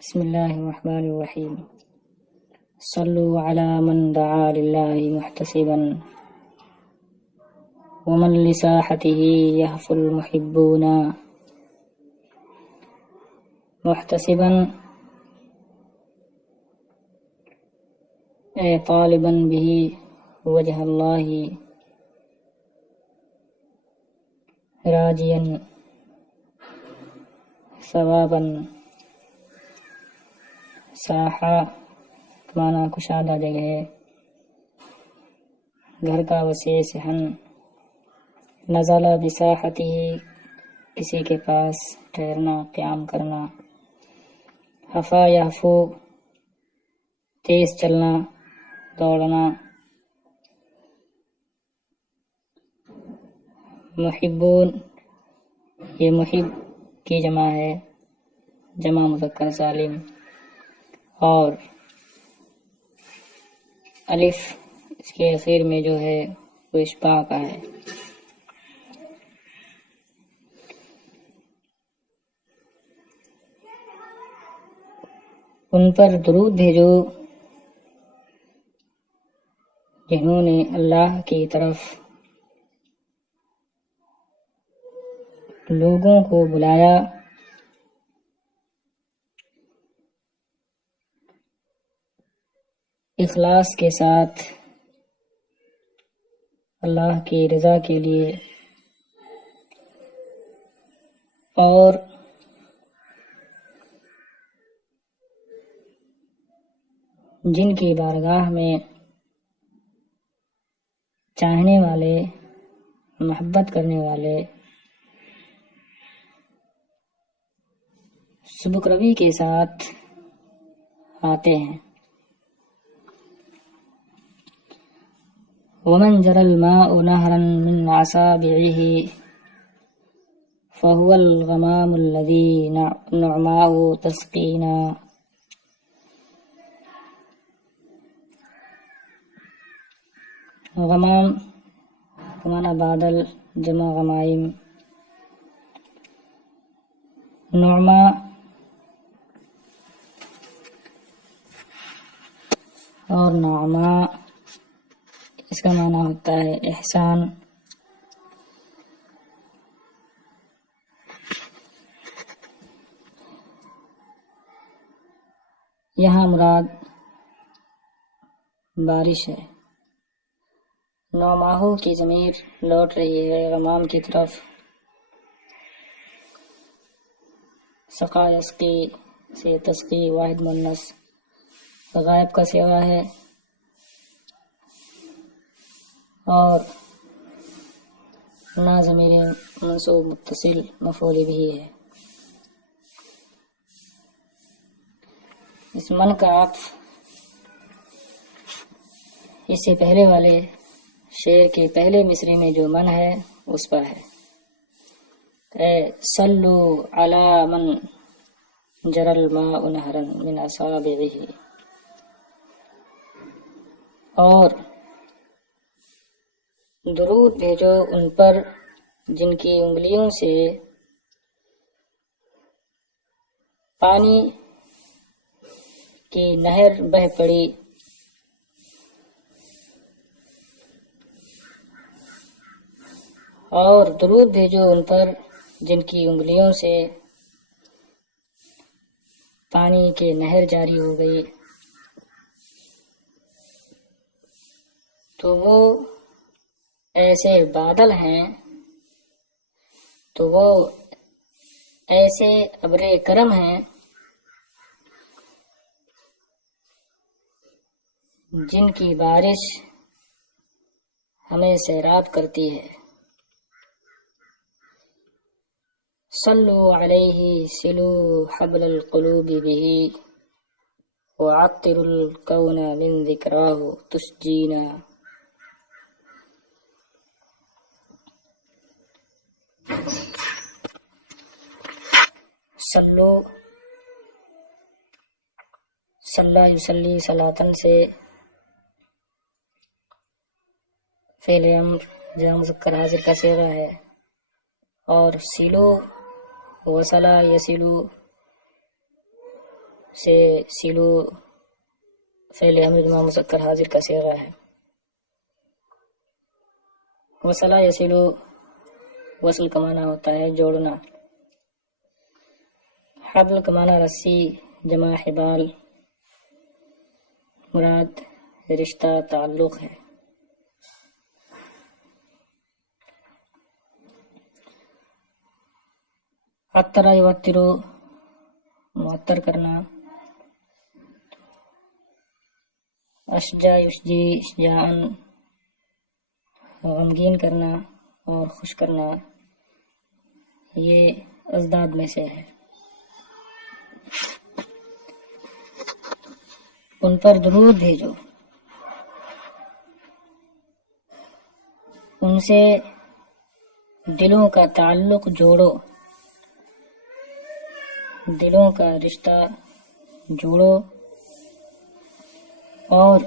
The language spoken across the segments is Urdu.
بسم اللہ الرحمن الرحیم صلوا علی من دعا للہ محتسبا ومن لساحته يهف المحبون محتسبا اے طالبا به وجہ اللہ راجیا ثوابا ساحہ مانا کشادہ جگہ، گھر کا وسیع صحن، نزل بساحتہ کسی کے پاس ٹھہرنا، قیام کرنا، حفا یحفو تیز چلنا، دوڑنا، محبون یہ محب کی جمع ہے، جمع مذکر سالم، اور الف اس کے اخیر میں جو ہے وہ اشباع کا ہے۔ ان پر درود بھیجو جنہوں نے اللہ کی طرف لوگوں کو بلایا، اخلاص کے ساتھ اللہ کی رضا کے لیے، اور جن کی بارگاہ میں چاہنے والے، محبت کرنے والے سبک روی کے ساتھ آتے ہیں۔ ومن جرى الماء نهرا من أصابعه فهو الغمام الذي نعماء تسقينا۔ غمام مانا بادل، جمع غمائم، نعما اور نعما اس کا معنی ہوتا ہے احسان۔ یہاں مراد بارش ہے۔ نوماہو کی ضمیر لوٹ رہی ہے غمام کی طرف۔ سقا یسقی سے تسقی واحد مؤنث غائب کا صیغہ ہے، اور نا ضمیر منصوب متصل مفعول بھی ہے۔ اس من کا عطف اس سے پہلے والے شعر کے پہلے مصرے میں جو من ہے اس پر ہے۔ اے صلو علی من جرى الماء نہرا من اصابعہ، اور درود بھیجو ان پر جن کی انگلیوں سے پانی کی نہر بہہ پڑی، اور درود بھیجو ان پر جن کی انگلیوں سے پانی کی نہر جاری ہو گئی، تو وہ ایسے بادل ہیں، تو وہ ایسے ابر کرم ہیں جن کی بارش ہمیں سیراب کرتی ہے۔ صلو علیہ سلو حبل القلوب بہ وعطر الکون من ذکراہ تسجینا۔ صلو صلی یصلی صلاۃً سے فعل امر جمع مذکر حاضر کا صیغہ ہے، اور سلو وصلہ یسلو سے سلو فعل امر جمع مذکر حاضر کا صیغہ ہے. وصلہ یصلو وصل کا معنی ہوتا ہے جوڑنا. حبل کا معنی رسی جمع حبال، مراد رشتہ تعلق ہے. عطر یوترو معطر کرنا. اشجع یشجی اشجاعن غمگین کرنا اور خوش کرنا، یہ ازداد میں سے ہے. ان پر درود بھیجو، ان سے دلوں کا تعلق جوڑو، دلوں کا رشتہ جوڑو اور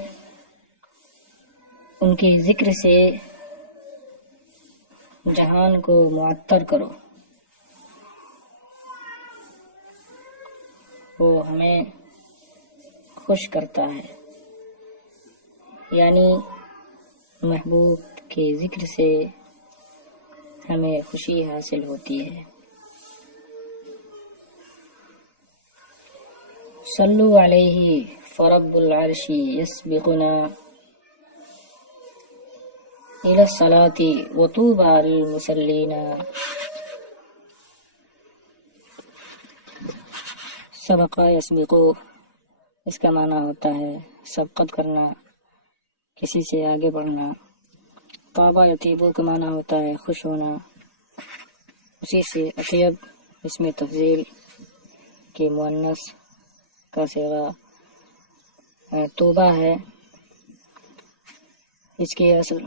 ان کے ذکر سے جہان کو معطر کرو. وہ ہمیں خوش کرتا ہے، یعنی محبوب کے ذکر سے ہمیں خوشی حاصل ہوتی ہے. صلو علیہ فرب العرش یسبقنا الی الصلاة وطوبى للمصلین. سبق یسبق اس کا معنی ہوتا ہے سبقت کرنا، کسی سے آگے بڑھنا. طابہ یطیبو کا معنی ہوتا ہے خوش ہونا. اسی سے اطیب اس میں تفضیل کے مؤنث کا صیغہ توبہ ہے، اس کی اصل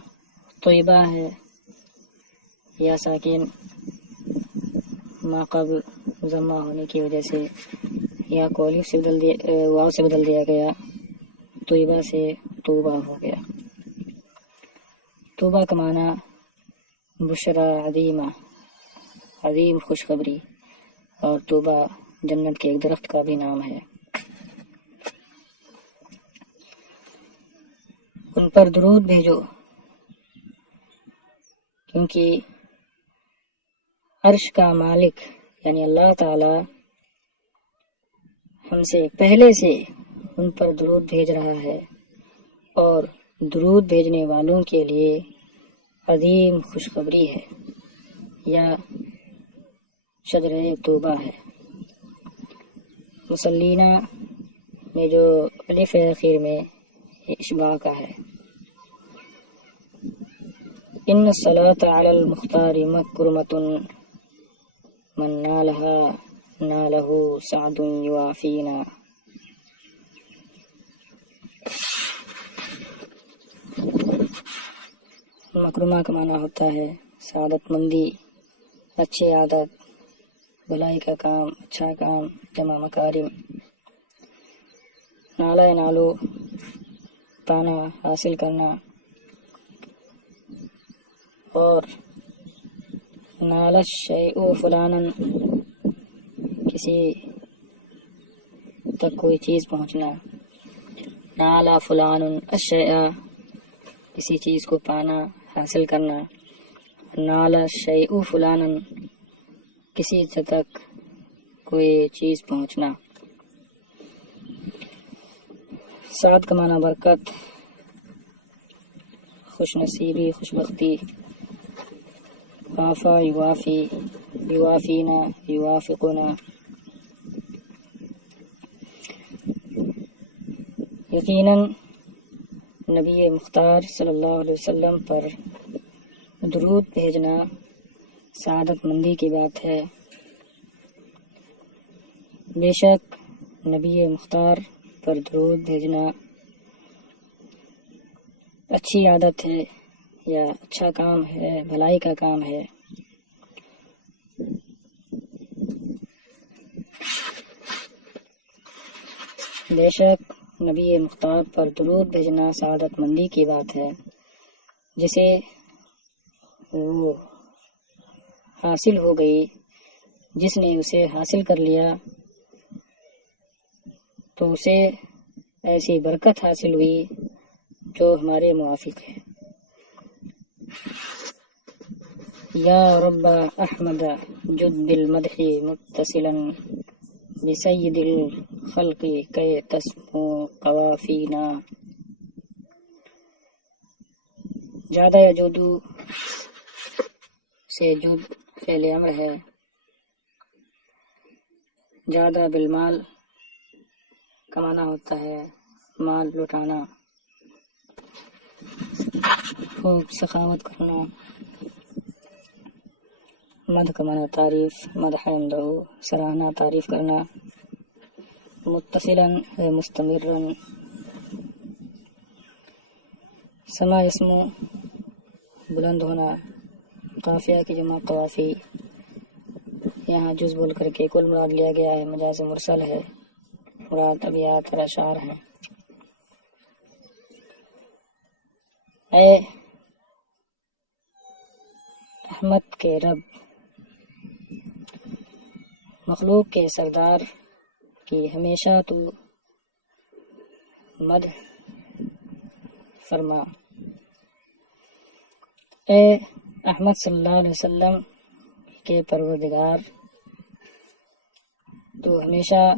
طیبہ ہے. یا ساکن ما قبل ضمہ ہونے کی وجہ سے یا کو الف سے بدل دیا، واو سے بدل دیا گیا، طیبہ سے توبہ ہو گیا. توبہ کا معنی بشرا عظیمہ، عظیم خوشخبری، اور توبہ جنت کے ایک درخت کا بھی نام ہے. ان پر درود بھیجو، کیونکہ عرش کا مالک یعنی اللہ تعالی ہم سے پہلے سے ان پر درود بھیج رہا ہے، اور درود بھیجنے والوں کے لیے عظیم خوشخبری ہے یا شجرہ توبہ ہے. مسلینہ میں جو الف ہے اخیر میں یہ اشباع کا ہے. ان الصلاة علی المختار مکرمۃ من نالها نالہ سعد یوافینا. مکرمہ کا معنی ہوتا ہے سعادت مندی، اچھی عادت، بھلائی کا کام، اچھا کام، جمع مکارم. نالا نالو پانا، حاصل کرنا، اور نال الشیء فلانا کسی تک کوئی چیز پہنچنا. نالا فلان الشیء کسی چیز کو پانا، حاصل کرنا. نال الشیء فلانا کسی تک کوئی چیز پہنچنا. سعد کا معنی برکت، خوش نصیبی، خوش بختی. وافا یوافی، یوافینا، یوافقنا. یقیناً نبی مختار صلی اللہ علیہ وسلم پر درود بھیجنا سعادت مندی کی بات ہے. بے شک نبی مختار پر درود بھیجنا اچھی عادت ہے یا اچھا کام ہے، بھلائی کا کام ہے. بے شک نبی مختار پر درود بھیجنا سعادت مندی کی بات ہے، جسے وہ حاصل ہو گئی، جس نے اسے حاصل کر لیا تو اسے ایسی برکت حاصل ہوئی جو ہمارے موافق ہے۔ یا رب احمد جد بالمدح متصلا بسید الخلق کی تسمو قوافینا۔ زیادہ یا جودو سے جد فعل امر ہے، زیادہ بالمال کا معنی ہوتا ہے مال لٹانا، خوب سخاوت کرنا۔ مدح کا معنی تعریف، مدح عنده سراہنا، تعریف کرنا۔ متصلا ہے مستمرا۔ سما اسم بلند ہونا، قافیہ کی جمع قوافی، یہاں جز بول کر کے کل مراد لیا گیا ہے، مجاز مرسل ہے، مراد ابیات اور اشعار ہیں۔ اے احمد کے رب، مخلوق کے سردار کی ہمیشہ تو مدح فرما۔ اے احمد صلی اللہ علیہ وسلم کے پروردگار، تو ہمیشہ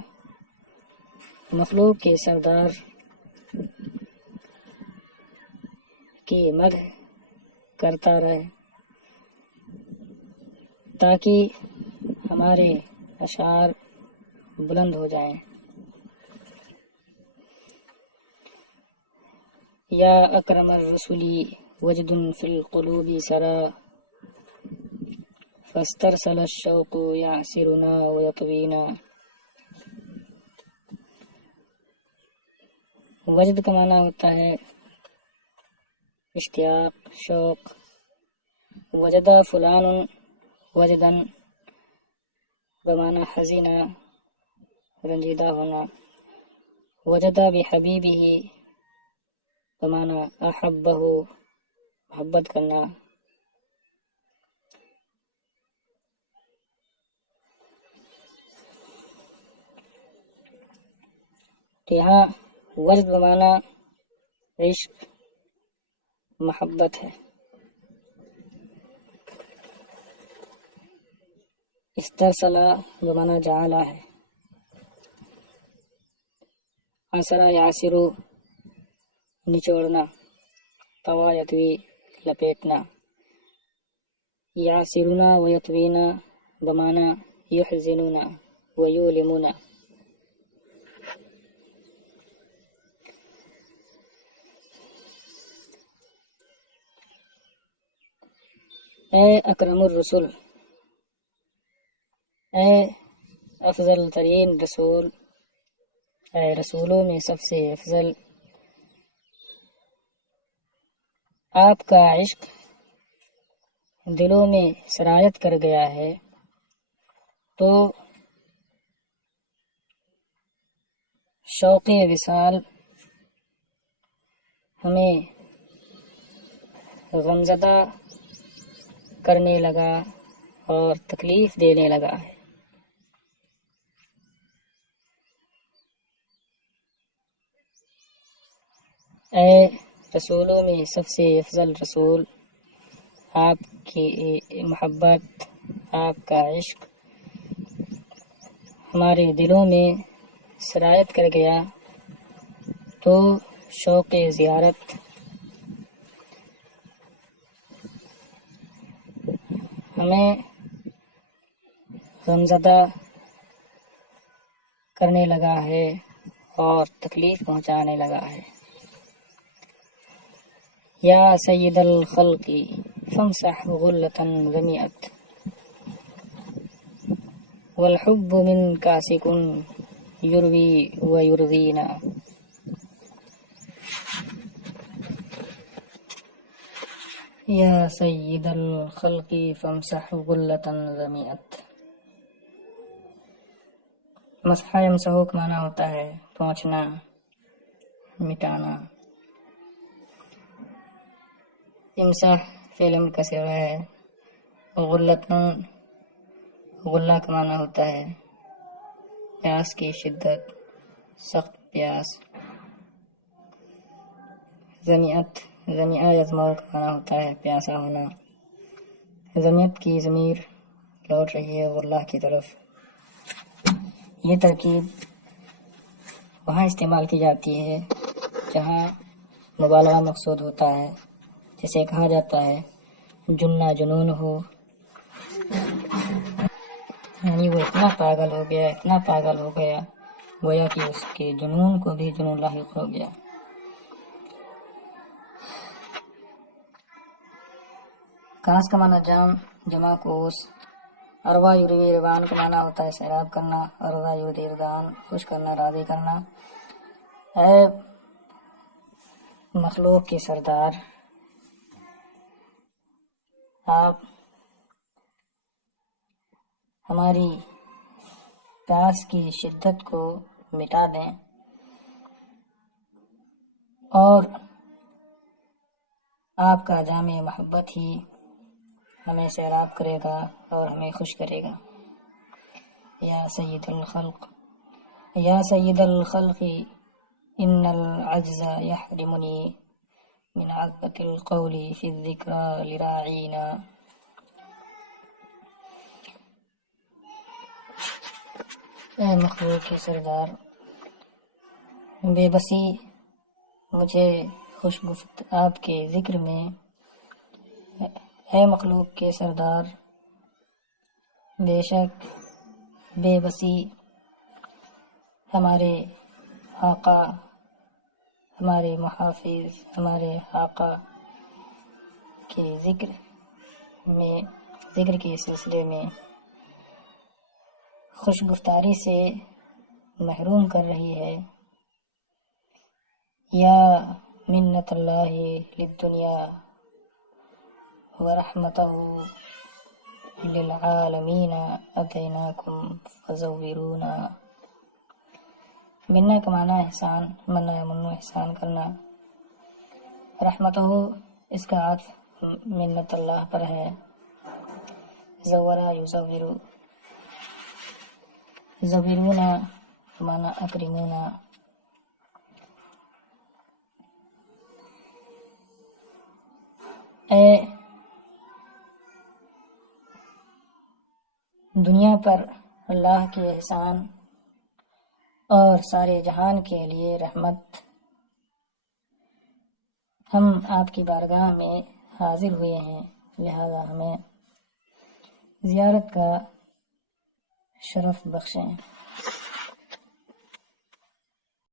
مخلوق کے سردار کی مدح کرتا رہے تاکہ ہمارے اشعار بلند ہو جائیں۔ یا اکرم الرسلی وجد فی القلوب سرا فاسترسل الشوق یعسرنا ویطوینا۔ وجد کا معنی ہوتا ہے اشتیاق، شوق۔ وجدہ فلان وجدن بمعنی حزینہ، رنجیدہ ہونا۔ وجدہ بحبیبہ بمعنی احبہ، محبت کرنا۔ تو یہاں وجد بمعنی عشق، محبت ہے۔ استرسلہ بمعنی جعلہ ہے۔ عصرہ یعصرو نچوڑنا، طویٰ یطوی لپیٹنا۔ یعصرنا ویطوینا بمعنی یحزننا ویولمنا۔ اے اکرم الرسل، اے افضل ترین رسول، اے رسولوں میں سب سے افضل، آپ کا عشق دلوں میں سرایت کر گیا ہے، تو شوق وصال ہمیں غمزدہ کرنے لگا اور تکلیف دینے لگا ہے۔ اے رسولوں میں سب سے افضل رسول، آپ کی محبت، آپ کا عشق ہمارے دلوں میں سرایت کر گیا، تو شوق زیارت ہمیں غمزدہ کرنے لگا ہے اور تکلیف پہنچانے لگا ہے۔ یا سید الخلق فامسح غلة ظمئت والحب من کاسک یروی ویرضینا۔ یا سید الخلق فامسح غلة ظمئت۔ مسح یمسحو کا معنی ہوتا ہے پہنچنا، مٹانا۔ امسح فعل امر کا صیغہ ہے۔ غلتن غلہ کا معنی ہوتا ہے پیاس کی شدت، سخت پیاس. ضمیعہ یزمعو کا معنی ہوتا ہے پیاسا ہونا. ضمیعت کی ضمیر لوٹ رہی ہے اللہ کی طرف. یہ ترکیب وہاں استعمال کی جاتی ہے جہاں مبالغہ مقصود ہوتا ہے، جسے کہا جاتا ہے جنہ جنون ہو، یعنی وہ اتنا پاگل ہو گیا گویا کہ اس کے جنون کو بھی جنون لاحق ہو گیا. کاس کا معنی جمع کوس. اروا یروی روان کا معنی ہوتا ہے سیراب کرنا. اروا یودی اردان خوش کرنا، راضی کرنا. اے مخلوق کے سردار، آپ ہماری پیاس کی شدت کو مٹا دیں اور آپ کا جام محبت ہی ہمیں سیراب کرے گا اور ہمیں خوش کرے گا. یا سید الخلق ان العجز یحرمنی من عذبۃ القول فی الذکری لراعینا. اے مخلوق کے سردار، بے بسی مجھے خوش گفت آپ کے ذکر میں. اے مخلوق کے سردار، بے شک بے بسی ہمارے آقا، ہمارے محافظ، ہمارے آقا کے ذکر کے سلسلے میں خوش گفتاری سے محروم کر رہی ہے. یا منت اللہ للدنیا ورحمتہ للعالمین اتیناکم فزورونا. منہ کا معنی احسان، منو احسان کرنا. رحمتہ اس کا عطف منت اللہ پر ہے. زورا یزورو، زورونا معنی اکرمونا. اے دنیا پر اللہ کے احسان اور سارے جہان کے لیے رحمت، ہم آپ کی بارگاہ میں حاضر ہوئے ہیں، لہذا ہمیں زیارت کا شرف بخشیں.